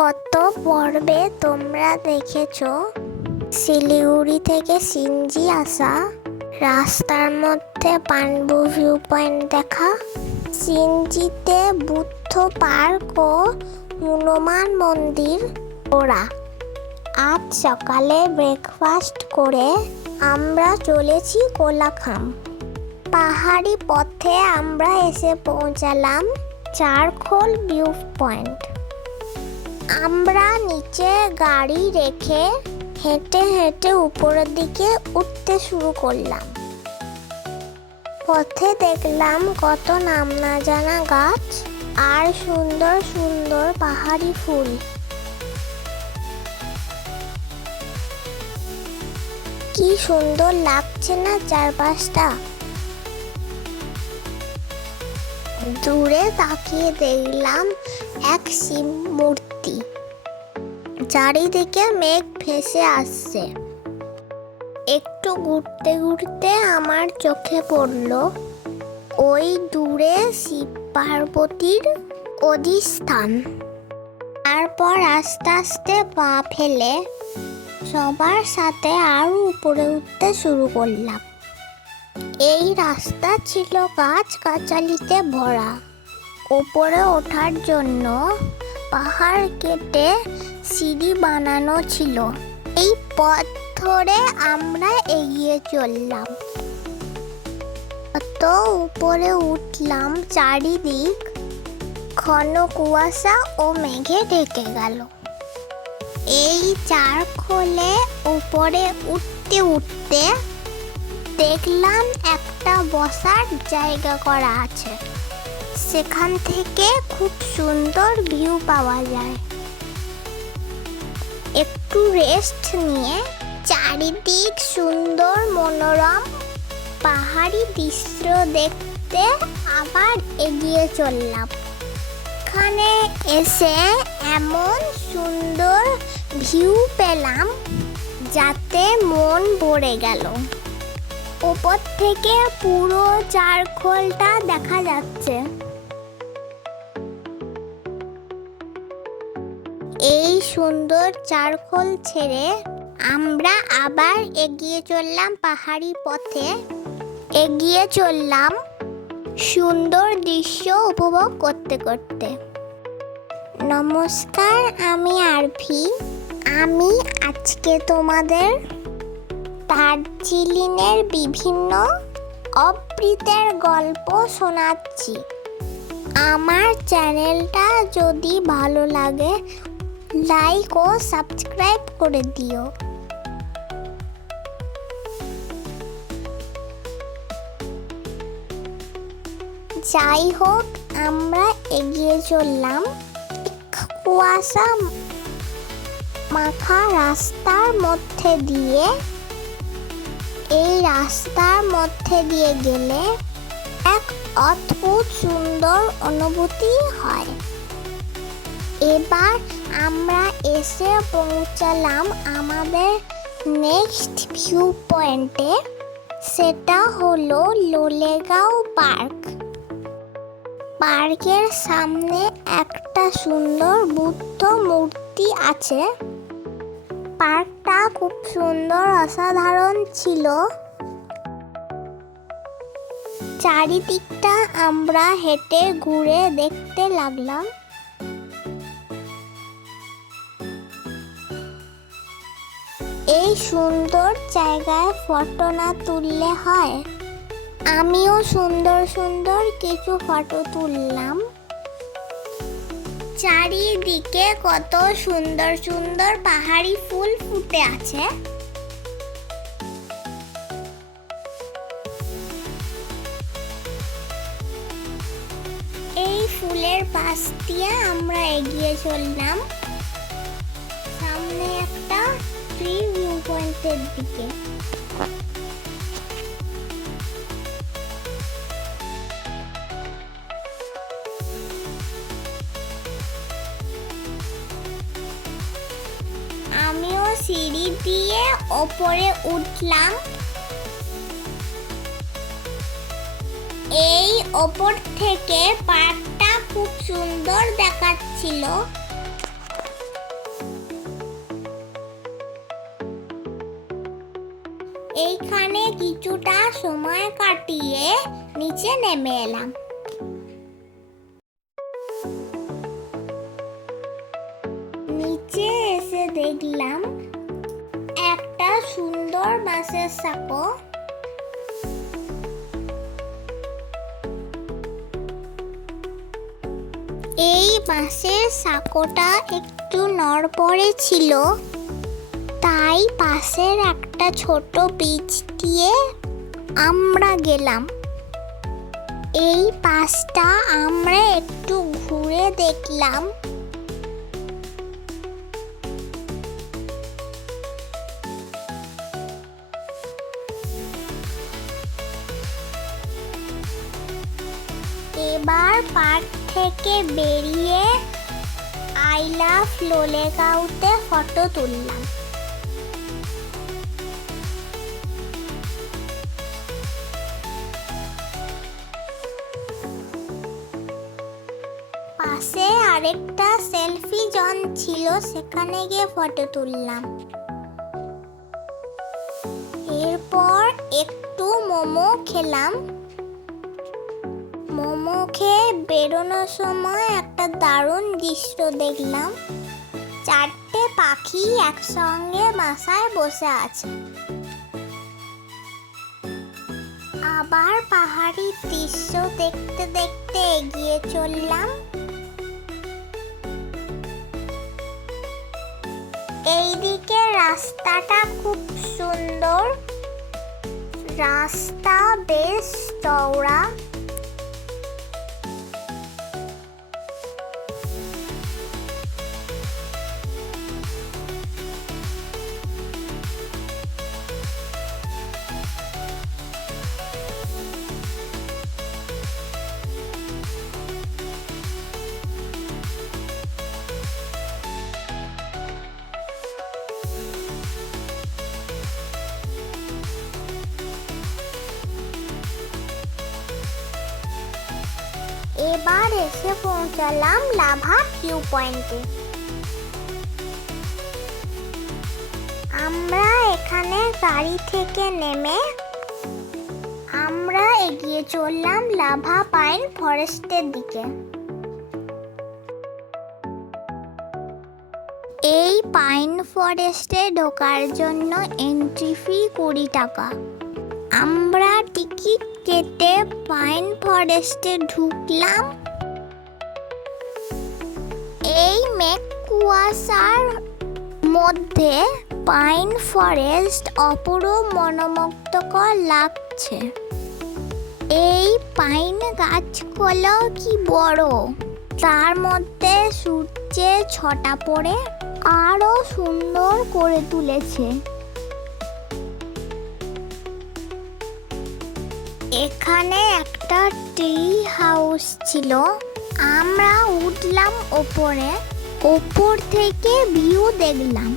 গত পর্বে তোমরা দেখেছো শিলিগুড়ি থেকে সিনজি আসা, রাস্তার মধ্যে পান্ডু ভিউ পয়েন্ট দেখা, সিনজিতে বুদ্ধ পার্ক ও হনুমান মন্দির ঘোরা। আজ সকালে ব্রেকফাস্ট করে আমরা চলেছি কোলাখাম। পাহাড়ি পথে আমরা এসে পৌঁছালাম চারখোল ভিউ পয়েন্ট। আমরা নিচে গাড়ি রেখে হেঁটে হেঁটে উপরের দিকে উঠতে শুরু করলাম। পথে দেখলাম কত নাম না জানা গাছ আর সুন্দর সুন্দর পাহাড়ি ফুল। কি সুন্দর লাগছে না চারপাশটা। দূরে তাকিয়ে দেখলাম এক শিব মূর্তি, চারিদিকে মেঘ ভেসে আসছে। একটু ঘুরতে ঘুরতে আমার চোখে পড়ল ওই দূরে শিব পার্বতীর অধিষ্ঠান। তারপর আস্তে আস্তে পা ফেলে সবার সাথে আরো উপরে উঠতে শুরু করলাম। এই রাস্তা ছিল গাছ-গাছালিতে ভরা। ওপরে ওঠার জন্য পাহাড় কেটে সিঁড়ি বানানো ছিল। এই পথ ধরে আমরা এগিয়ে চললাম। কত উপরে উঠলাম, চারিদিক ঘন কুয়াশা ও মেঘে ঢেকে গেল। এই চারখোলে উপরে উঠতে উঠতে দেখলাম একটা বসার জায়গা করা আছে। সেখান থেকে খুব সুন্দর ভিউ পাওয়া যায়। একটু রেস্ট নিয়ে চারিদিক সুন্দর মনোরম পাহাড়ি দৃশ্য দেখতে আবার এগিয়ে চললাম। এখানে এসে এমন সুন্দর ভিউ পেলাম যাতে মন ভরে গেল। উপর থেকে পুরো চারখোলটা দেখা যাচ্ছে। এই সুন্দর চারখোল ছেড়ে আমরা আবার এগিয়ে চললাম পাহাড়ি পথে। এগিয়ে চললাম সুন্দর দৃশ্য উপভোগ করতে করতে। নমস্কার, আমি আরভি। আমি আজকে তোমাদের দার্জিলিংয়ের বিভিন্ন অপ্রীতের গল্প শোনাচ্ছি। আমার চ্যানেলটা যদি ভালো লাগে লাইক ও সাবস্ক্রাইব করে দিও। যাই হোক, আমরা এগিয়ে চললাম কুয়াশা মাখা রাস্তার মধ্যে দিয়ে। এই রাস্তার মধ্যে দিয়ে গেলে এক অদ্ভুত সুন্দর অনুভূতি হয়। এবার আমরা এসে পৌঁছালাম আমাদের নেক্সট ভিউ পয়েন্টে। সেটা হলো লোলেগাঁও পার্ক। পার্কের সামনে একটা সুন্দর বুদ্ধ মূর্তি আছে। পার্কটা খুব সুন্দর, অসাধারণ ছিল। চারিদিকটা আমরা হেঁটে ঘুরে দেখতে লাগলাম। এই সুন্দর জায়গায় ফটো না তুললে হয়? আমিও সুন্দর সুন্দর কিছু ফটো তুললাম। চারিদিকে কত সুন্দর সুন্দর পাহাড়ি ফুল ফুটে আছে। এই ফুলের পাশ দিয়ে আমরা এগিয়ে চললাম সামনে একটা ট্রি ভিউ পয়েন্টের দিকে। আমিও সিঁড়ি দিয়ে ওপরে উঠলাম। এই ওপর থেকে পার্কটা খুব সুন্দর দেখাচ্ছিল। এইখানে কিছুটা সময় কাটিয়ে নিচে নেমে এলাম। নিচে এসে দেখলাম একটা সুন্দর বাঁশের সাঁকো। এই বাঁশের সাঁকোটা একটু নড়বড়ে ছিল, তাই পাশের একটা ছোট বীজ দিয়ে আমরা গেলাম। এই পাশটা আমরা একটু ঘুরে দেখলাম। এবার পার্ক থেকে বেরিয়ে আই লাভ লোলেগাঁওতে ফটো তুললাম। পাশে আরেকটা সেলফি জোন ছিল, সেখানে গিয়ে ফটো তুললাম। এরপর একটু মোমো খেলাম। মোমো খেয়ে বেরোনোর সময় একটা দারুণ দৃশ্য দেখলাম। 4টে পাখি একসঙ্গে বাসায় বসে আছে। আবার পাহাড়ি দৃশ্য দেখতে দেখতে এগিয়ে চললাম। এইদিকে রাস্তাটা খুব সুন্দর, রাস্তা বেশ চওড়া। এবার এসে পৌঁছালাম লাভা ভিউ পয়েন্টে। আমরা এখানে গাড়ি থেকে নেমে আমরা এগিয়ে চললাম লাভা পাইন ফরেস্টের দিকে। এই পাইন ফরেস্টে ঢোকার জন্য এন্ট্রি ফি 20 টাকা। আমরা টিকিট কেটে পাইন ফরেস্টে ঢুকলাম। এই মেঘ কুয়াশার মধ্যে পাইন ফরেস্ট অপরূপ মনোমুগ্ধকর লাগছে। এই পাইন গাছগুলো কি বড়, তার মধ্যে সূর্যের ছটা পড়ে আরো সুন্দর করে তুলেছে। এখানে একটা ট্রি হাউস ছিল। আমরা উঠলাম ওপরে, ওপর থেকে ভিউ দেখলাম।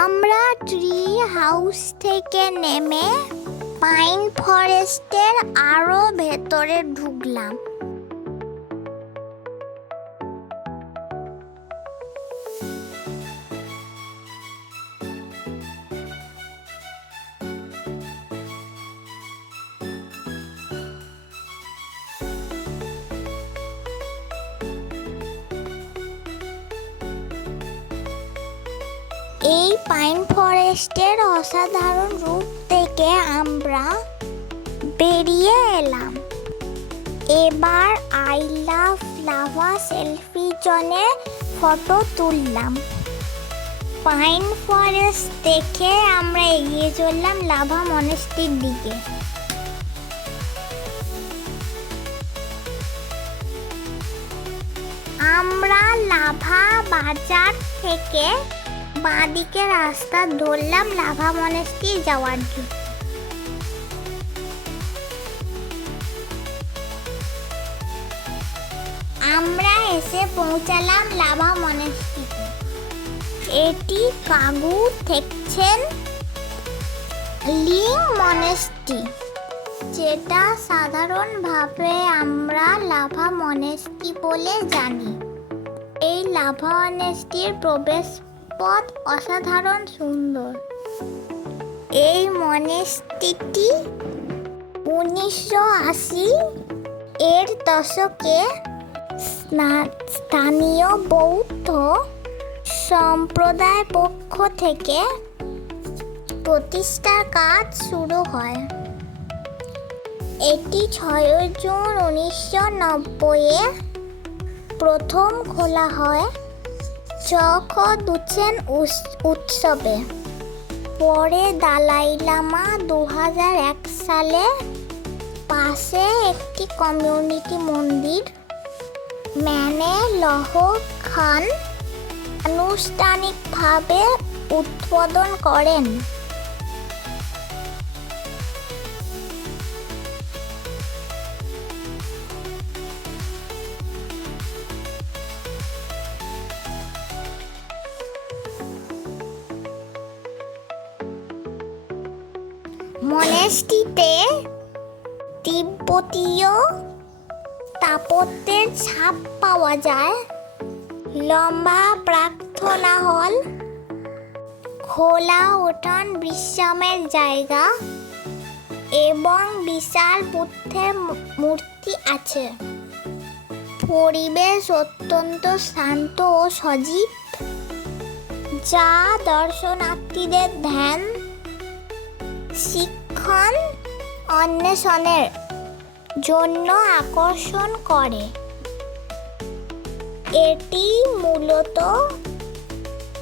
আমরা ট্রি হাউস থেকে নেমে পাইন ফরেস্টের আরো ভেতরে ঢুকলাম। এই পাইন ফরেস্টের অসাধারণ রূপ থেকে আমরা বেরিয়ে এলাম। এবার আই লাভ লাভা সেলফি জোনে ফটো তুললাম। পাইন ফরেস্ট দেখে আমরা এগিয়ে চললাম লাভা মনেস্ট্রির দিকে। আমরা লাভা বাজার থেকে বাঁদিকে রাস্তা ধরলাম লাভা মনেস্ট্রি যাওয়ার জন্য। আমরা এসে পৌঁছালাম লাভা মনেস্ট্রিতে। এটি কাগু থেকচেন লিং মনেস্ট্রি, যেটা সাধারণভাবে আমরা লাভা মনেস্ট্রি বলে জানি। এই লাভা মনেস্ট্রির প্রবেশ পথ অসাধারণ সুন্দর। এই মনেস্ট্রিটি 1980 এর দশকে স্থানীয় বৌদ্ধ সম্প্রদায়ের পক্ষ থেকে প্রতিষ্ঠার কাজ শুরু হয়। এটি 6 জুন 1990-এ প্রথম খোলা হয় চক-দুচেন উৎসবে। পরে দালাই লামা 2001 সালে পাশে একটি কমিউনিটি মন্দির ম্যানে লহ খান আনুষ্ঠানিকভাবে উদ্বোধন করেন। মনেস্ট্রিতে তিব্বতীয় স্থাপত্যের ছাপ পাওয়া যায়। লম্বা প্রার্থনা হল, খোলা উঠোন, বিশ্রামের জায়গা এবং বিশাল বুদ্ধের মূর্তি আছে। পরিবেশ অত্যন্ত শান্ত ও সজীব, যা দর্শনার্থীদের ধ্যান, শিক্ষণ, অন্বেষণের জন্য আকর্ষণ করে। এটি মূলত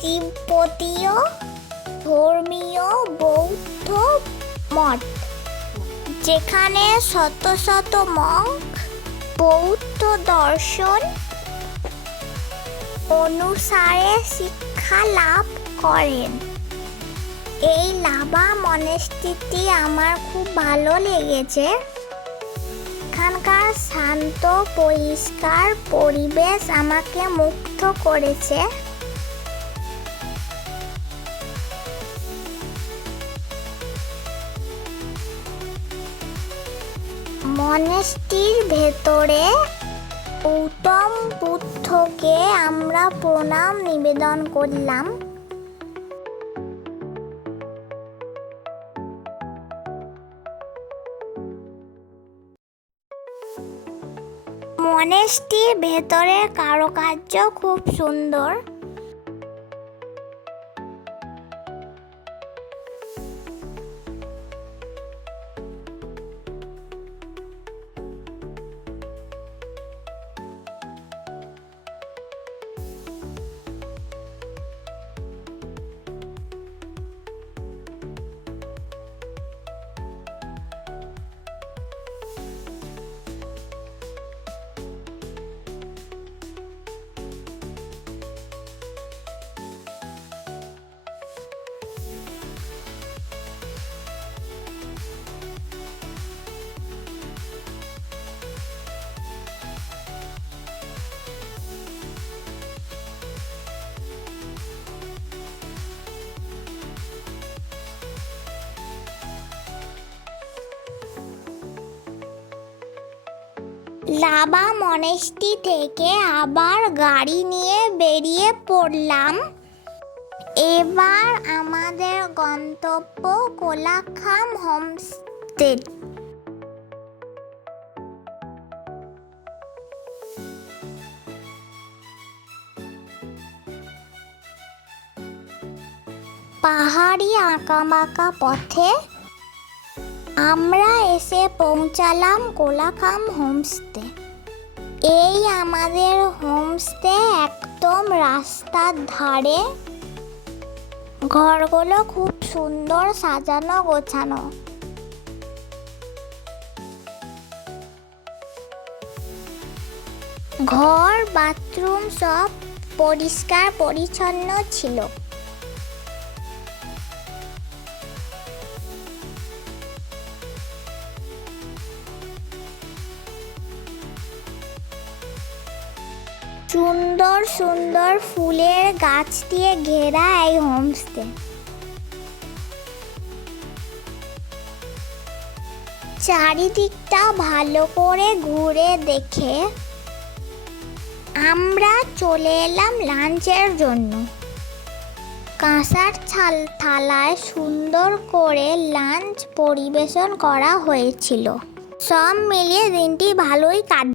তিব্বতীয় ধর্মীয় বৌদ্ধ মঠ, যেখানে শত শত মঙ্ক বৌদ্ধ দর্শন অনুসারে শিক্ষা লাভ করেন। এই লাভা মনেস্ট্রিটি আমার খুব ভালো লেগেছে। এখানকার শান্ত পরিষ্কার পরিবেশ আমাকে মুগ্ধ করেছে। মনেস্ট্রির ভেতরে গৌতম বুদ্ধকে আমরা প্রণাম নিবেদন করলাম। মনেস্ট্রির ভেতরের কারুকার্য খুব সুন্দর। লাভা মনেস্ট্রি থেকে আবার গাড়ি নিয়ে বেরিয়ে পড়লাম। এবার আমাদের গন্তব্য কোলাখাম হোমস্টে। পাহাড়ি আঁকাবাঁকা পথে আমরা এসে পৌঁছালাম কোলাখাম হোমস্টে। এই আমাদের হোমস্টে একদম রাস্তার ধারে। ঘরগুলো খুব সুন্দর সাজানো গোছানো। ঘর, বাথরুম সব পরিষ্কার পরিচ্ছন্ন ছিল। সুন্দর সুন্দর ফুলের গাছ দিয়ে ঘেরা এই হোমস্টে। চারিদিকটা ভালো করে ঘুরে দেখে আমরা চলে এলাম লাঞ্চের জন্য। কাঁসার থালায় সুন্দর করে লাঞ্চ পরিবেশন করা হয়েছিল। সব মিলিয়ে দিনটি ভালোই কাটল।